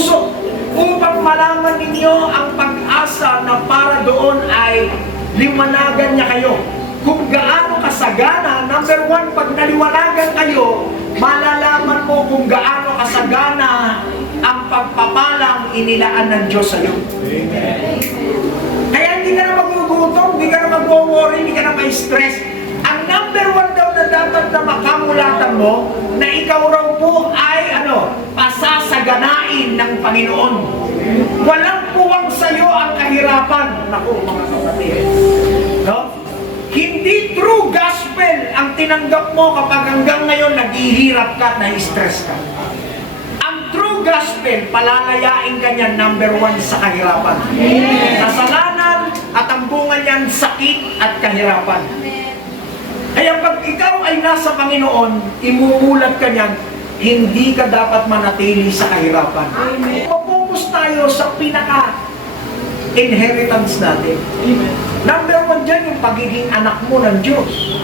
puso upang malaman ninyo ang pag-asa na para doon ay liwanagan niya kayo. Kung gaano kasagana, number one, pag naliwanagan kayo, malalaman mo kung gaano kasagana ang pagpapalang inilaan ng Diyos sa iyo. Kaya hindi ka na magugutom, hindi ka na mag-worry, hindi ka na may stress. Ang number one daw na dapat na makamulatan mo, na ikaw raw po ay pasasaganain ng Panginoon. Walang puwang sa iyo ang kahirapan. Naku, mga kapatid. No? Hindi true gospel ang tinanggap mo kapag hanggang ngayon naghihirap ka, na-stress ka. Ang true gospel, palalayain ka niyan, number one, sa kahirapan. Kasalanan at ang bunga niyan, sakit at kahirapan. Kaya pag ikaw ay nasa Panginoon, imumulat ka niyan, hindi ka dapat manatili sa kahirapan. Mag-focus tayo sa pinaka-inheritance natin. Number one dyan, yung pagiging anak mo ng Diyos.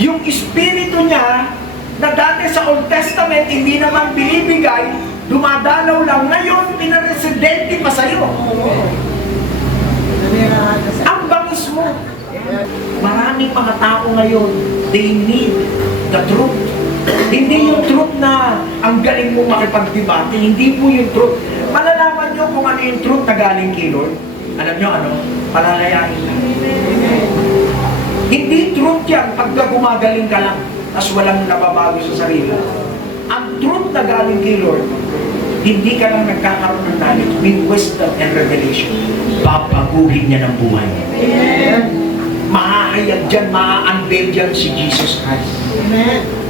Yung Espiritu niya, na dati sa Old Testament, hindi naman binibigay, dumadalaw lang. Ngayon, pinaresidente pa sa'yo. Ang bangis mo. Maraming mga tao ngayon, they need the truth. Hindi yung truth na ang galing mo makipagdebate, hindi po yung truth. Malalaman nyo kung ano yung truth na galing kay Lord. Alam nyo ano? Palalayain lang. Hindi truth yan pagka gumagaling ka lang, tas walang nababago sa sarili. Ang truth na galing kay Lord, hindi ka lang nagkakaroon ng knowledge, with wisdom and revelation. Babaguhin niya ng buhay. Mahahayag dyan, maa-unveil dyan si Jesus Christ. Amen.